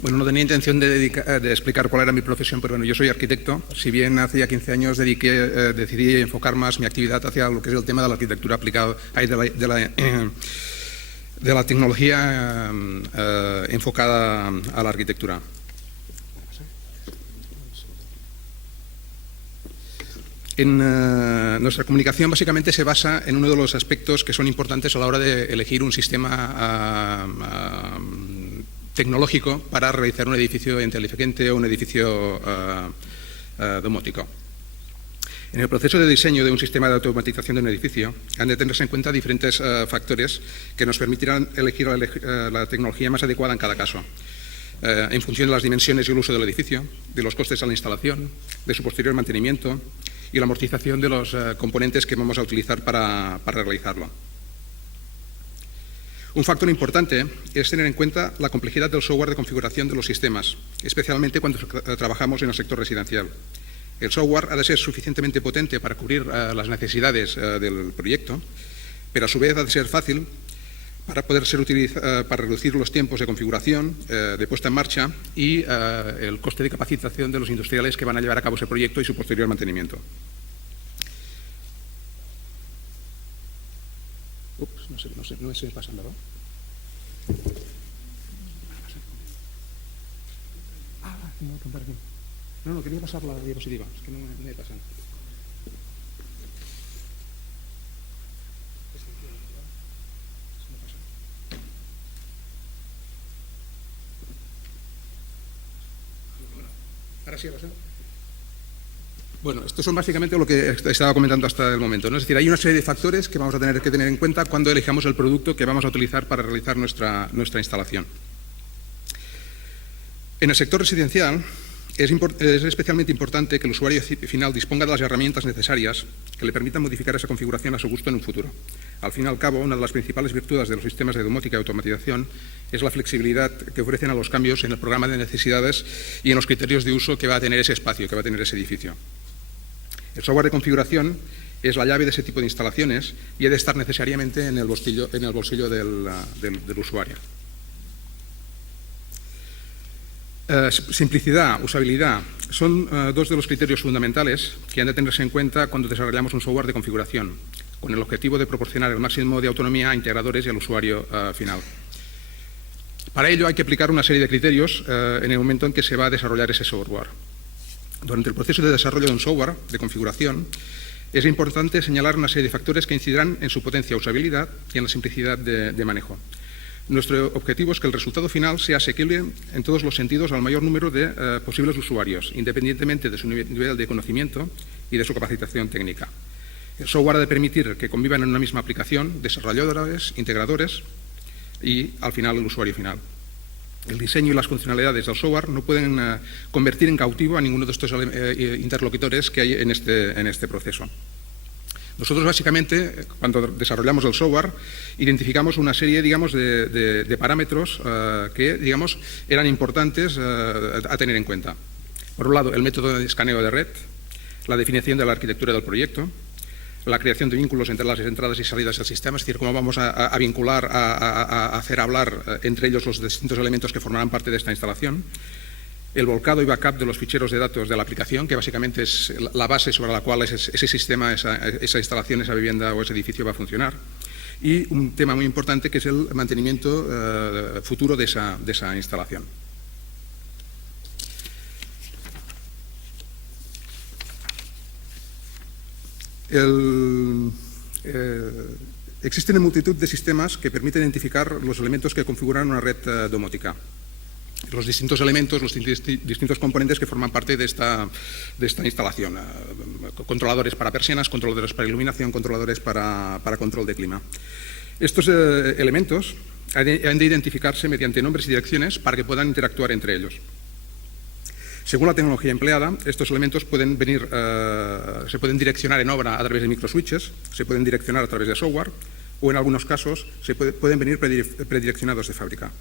Bueno, no tenía intención de explicar cuál era mi profesión, pero bueno, yo soy arquitecto. Si bien hace ya 15 años decidí enfocar más mi actividad hacia lo que es el tema de la arquitectura aplicada, de la tecnología enfocada a la arquitectura. Nuestra comunicación básicamente se basa en uno de los aspectos que son importantes a la hora de elegir un sistema tecnológico para realizar un edificio inteligente o un edificio domótico. En el proceso de diseño de un sistema de automatización de un edificio han de tenerse en cuenta diferentes factores que nos permitirán elegir la tecnología más adecuada en cada caso, en función de las dimensiones y el uso del edificio, de los costes a la instalación, de su posterior mantenimiento y la amortización de los componentes que vamos a utilizar para realizarlo. Un factor importante es tener en cuenta la complejidad del software de configuración de los sistemas, especialmente cuando trabajamos en el sector residencial. El software ha de ser suficientemente potente para cubrir las necesidades del proyecto, pero a su vez ha de ser fácil para poder ser utilizado para reducir los tiempos de configuración, de puesta en marcha y el coste de capacitación de los industriales que van a llevar a cabo ese proyecto y su posterior mantenimiento. Ups, no me estoy pasando, ¿no? No, quería pasar la diapositiva, es que no me he pasado. Ahora sí, bueno, estos son básicamente lo que estaba comentando hasta el momento, ¿no? Es decir, hay una serie de factores que vamos a tener que tener en cuenta cuando elijamos el producto que vamos a utilizar para realizar nuestra instalación. En el sector residencial es especialmente importante que el usuario final disponga de las herramientas necesarias que le permitan modificar esa configuración a su gusto en un futuro. Al fin y al cabo, una de las principales virtudes de los sistemas de domótica y automatización es la flexibilidad que ofrecen a los cambios en el programa de necesidades y en los criterios de uso que va a tener ese espacio, que va a tener ese edificio. El software de configuración es la llave de ese tipo de instalaciones y ha de estar necesariamente en el bolsillo del usuario. Simplicidad, usabilidad, son dos de los criterios fundamentales que han de tenerse en cuenta cuando desarrollamos un software de configuración, con el objetivo de proporcionar el máximo de autonomía a integradores y al usuario final. Para ello hay que aplicar una serie de criterios en el momento en que se va a desarrollar ese software. Durante el proceso de desarrollo de un software de configuración es importante señalar una serie de factores que incidirán en su potencia, usabilidad y en la simplicidad de manejo. Nuestro objetivo es que el resultado final sea asequible en todos los sentidos al mayor número de posibles usuarios, independientemente de su nivel de conocimiento y de su capacitación técnica. El software ha de permitir que convivan en una misma aplicación desarrolladores, integradores y, al final, el usuario final. El diseño y las funcionalidades del software no pueden convertir en cautivo a ninguno de estos interlocutores que hay en este proceso. Nosotros, básicamente, cuando desarrollamos el software, identificamos una serie, digamos, de parámetros que, digamos, eran importantes a tener en cuenta. Por un lado, el método de escaneo de red, la definición de la arquitectura del proyecto, la creación de vínculos entre las entradas y salidas del sistema, es decir, cómo vamos a vincular, a hacer hablar entre ellos los distintos elementos que formarán parte de esta instalación, el volcado y backup de los ficheros de datos de la aplicación, que básicamente es la base sobre la cual ese sistema, esa instalación, esa vivienda o ese edificio va a funcionar, y un tema muy importante que es el mantenimiento futuro de esa instalación. Existen multitud de sistemas que permiten identificar los elementos que configuran una red domótica. Los distintos elementos, los distintos componentes que forman parte de esta instalación. Controladores para persianas, controladores para iluminación, controladores para control de clima. Estos elementos han de identificarse mediante nombres y direcciones para que puedan interactuar entre ellos. Según la tecnología empleada, estos elementos se pueden direccionar en obra a través de microswitches, se pueden direccionar a través de software o en algunos casos pueden venir predireccionados de fábrica.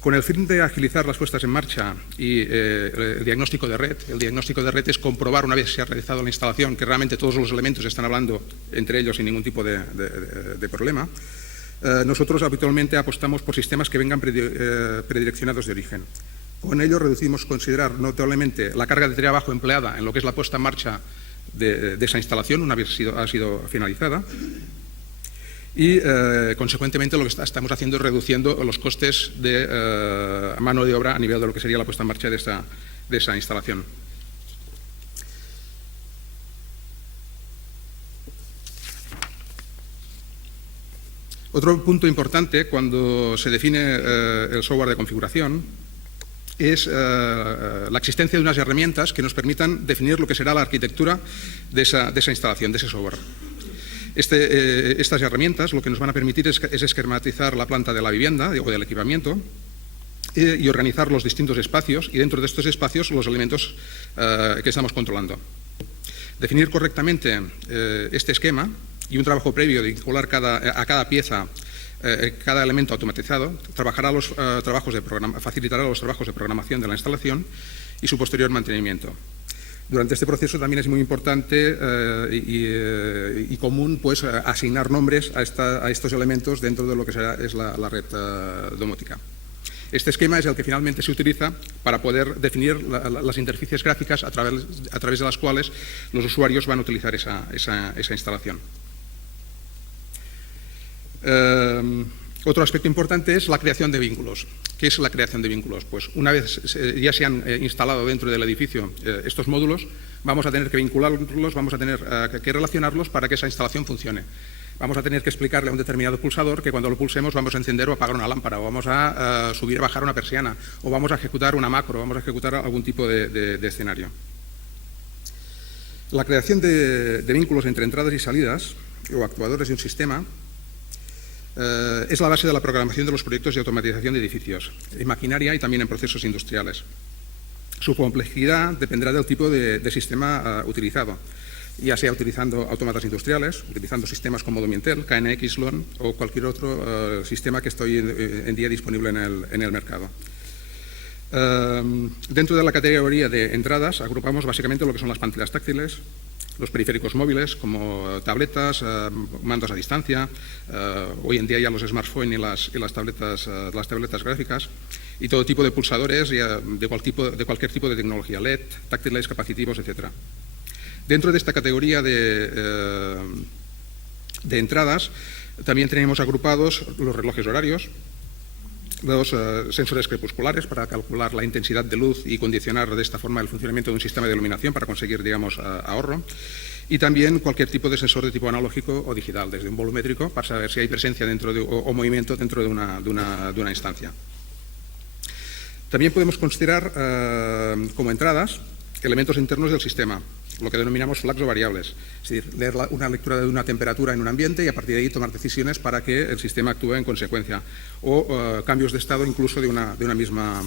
Con el fin de agilizar las puestas en marcha y el diagnóstico de red es comprobar una vez se ha realizado la instalación que realmente todos los elementos están hablando entre ellos sin ningún tipo de problema. nosotros habitualmente apostamos por sistemas que vengan predireccionados de origen. Con ello reducimos considerar notablemente la carga de trabajo empleada en lo que es la puesta en marcha de esa instalación una vez ha sido finalizada y, consecuentemente, lo que estamos haciendo es reduciendo los costes de mano de obra a nivel de lo que sería la puesta en marcha de esa instalación. Otro punto importante cuando se define el software de configuración es la existencia de unas herramientas que nos permitan definir lo que será la arquitectura de esa instalación, de ese software. Estas herramientas lo que nos van a permitir es esquematizar la planta de la vivienda o del equipamiento y organizar los distintos espacios y dentro de estos espacios los elementos que estamos controlando. Definir correctamente este esquema y un trabajo previo de vincular a cada pieza, cada elemento automatizado, facilitará los trabajos de programación de la instalación y su posterior mantenimiento. Durante este proceso también es muy importante y común pues, asignar nombres a estos elementos dentro de lo que es la red domótica. Este esquema es el que finalmente se utiliza para poder definir las interfaces gráficas a través de las cuales los usuarios van a utilizar esa instalación. Otro aspecto importante es la creación de vínculos. ¿Qué es la creación de vínculos? Pues una vez ya se han instalado dentro del edificio estos módulos, vamos a tener que vincularlos, vamos a tener que relacionarlos para que esa instalación funcione. Vamos a tener que explicarle a un determinado pulsador que cuando lo pulsemos vamos a encender o apagar una lámpara, o vamos a subir o bajar una persiana, o vamos a ejecutar una macro, o vamos a ejecutar algún tipo de escenario. La creación de vínculos entre entradas y salidas o actuadores de un sistema es la base de la programación de los proyectos de automatización de edificios, en maquinaria y también en procesos industriales. Su complejidad dependerá del tipo de sistema utilizado, ya sea utilizando autómatas industriales, utilizando sistemas como Domintel, KNX, LON o cualquier otro sistema que esté hoy en día disponible en el mercado. Dentro de la categoría de entradas agrupamos básicamente lo que son las pantallas táctiles, los periféricos móviles como tabletas, mandos a distancia, hoy en día ya los smartphones y las tabletas gráficas y todo tipo de pulsadores de cualquier tipo de tecnología, LED, táctiles, capacitivos, etc. Dentro de esta categoría de entradas también tenemos agrupados los relojes horarios, los sensores crepusculares para calcular la intensidad de luz y condicionar de esta forma el funcionamiento de un sistema de iluminación para conseguir, digamos, ahorro. Y también cualquier tipo de sensor de tipo analógico o digital, desde un volumétrico para saber si hay presencia o movimiento dentro de una instancia. También podemos considerar como entradas elementos internos del sistema, lo que denominamos flags o variables, es decir, leer una lectura de una temperatura en un ambiente y a partir de ahí tomar decisiones para que el sistema actúe en consecuencia, o cambios de estado incluso de una misma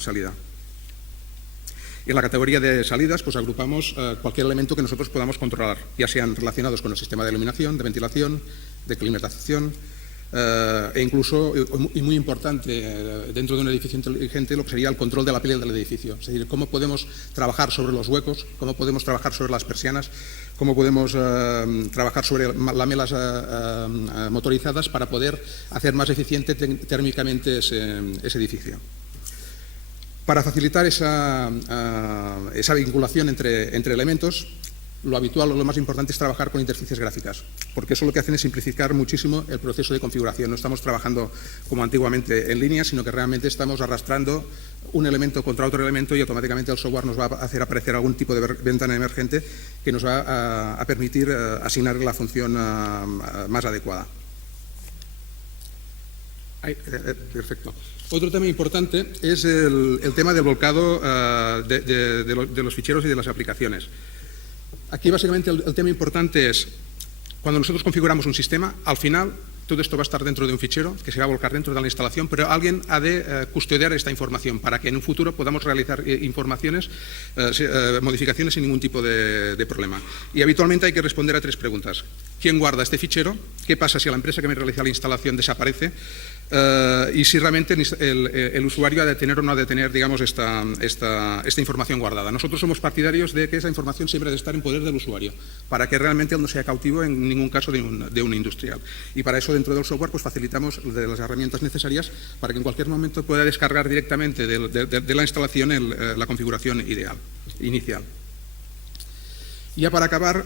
salida. En la categoría de salidas pues agrupamos cualquier elemento que nosotros podamos controlar, ya sean relacionados con el sistema de iluminación, de ventilación, de climatización, e incluso, y muy importante, dentro de un edificio inteligente, lo que sería el control de la piel del edificio. Es decir, cómo podemos trabajar sobre los huecos, cómo podemos trabajar sobre las persianas, cómo podemos trabajar sobre lamelas motorizadas para poder hacer más eficiente térmicamente ese edificio. Para facilitar esa vinculación entre elementos, lo habitual o lo más importante es trabajar con interfaces gráficas, porque eso lo que hacen es simplificar muchísimo el proceso de configuración. No estamos trabajando como antiguamente en línea, sino que realmente estamos arrastrando un elemento contra otro elemento y automáticamente el software nos va a hacer aparecer algún tipo de ventana emergente que nos va a permitir asignar la función más adecuada. Perfecto. Otro tema importante es el tema del volcado de los ficheros y de las aplicaciones. Aquí básicamente el tema importante es, cuando nosotros configuramos un sistema, al final todo esto va a estar dentro de un fichero que se va a volcar dentro de la instalación, pero alguien ha de custodiar esta información para que en un futuro podamos realizar modificaciones sin ningún tipo de problema. Y habitualmente hay que responder a tres preguntas. ¿Quién guarda este fichero? ¿Qué pasa si la empresa que me realiza la instalación desaparece? y si realmente el usuario ha de tener o no ha de tener, digamos, esta información guardada. Nosotros somos partidarios de que esa información siempre ha de estar en poder del usuario, para que realmente él no sea cautivo en ningún caso de un industrial. Y para eso, dentro del software, pues facilitamos de las herramientas necesarias para que en cualquier momento pueda descargar directamente de la instalación la configuración inicial. Ya para acabar,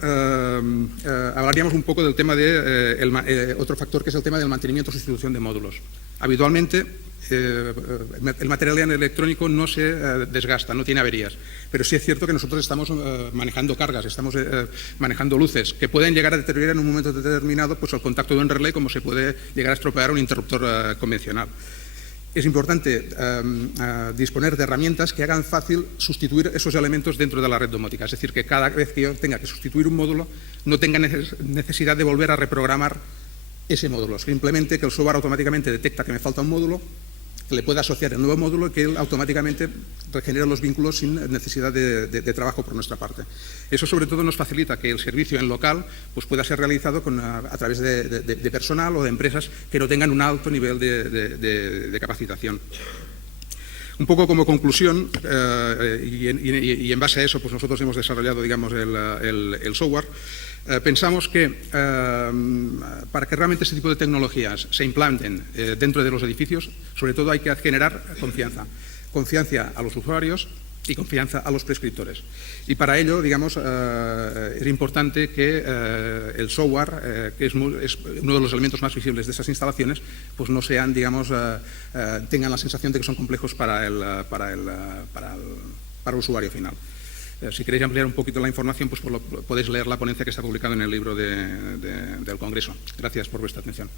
hablaríamos un poco del tema de otro factor, que es el tema del mantenimiento o sustitución de módulos. Habitualmente, el material electrónico no se desgasta, no tiene averías, pero sí es cierto que nosotros estamos manejando cargas, estamos manejando luces que pueden llegar a deteriorar en un momento determinado pues, el contacto de un relé, como se puede llegar a estropear un interruptor convencional. Es importante disponer de herramientas que hagan fácil sustituir esos elementos dentro de la red domótica. Es decir, que cada vez que yo tenga que sustituir un módulo, no tenga necesidad de volver a reprogramar ese módulo. Simplemente que el software automáticamente detecta que me falta un módulo, que le pueda asociar el nuevo módulo y que él automáticamente regenere los vínculos sin necesidad de trabajo por nuestra parte. Eso sobre todo nos facilita que el servicio en local pues, pueda ser realizado a través de personal o de empresas que no tengan un alto nivel de capacitación. Un poco como conclusión, y en base a eso pues nosotros hemos desarrollado digamos, el software. Pensamos que para que realmente este tipo de tecnologías se implanten dentro de los edificios, sobre todo hay que generar confianza. Confianza a los usuarios y confianza a los prescriptores. Y para ello, digamos, es importante que el software, que es uno de los elementos más visibles de esas instalaciones, pues no sean, digamos, tengan la sensación de que son complejos para el usuario final. Si queréis ampliar un poquito la información, pues podéis leer la ponencia que está publicada en el libro del Congreso. Gracias por vuestra atención.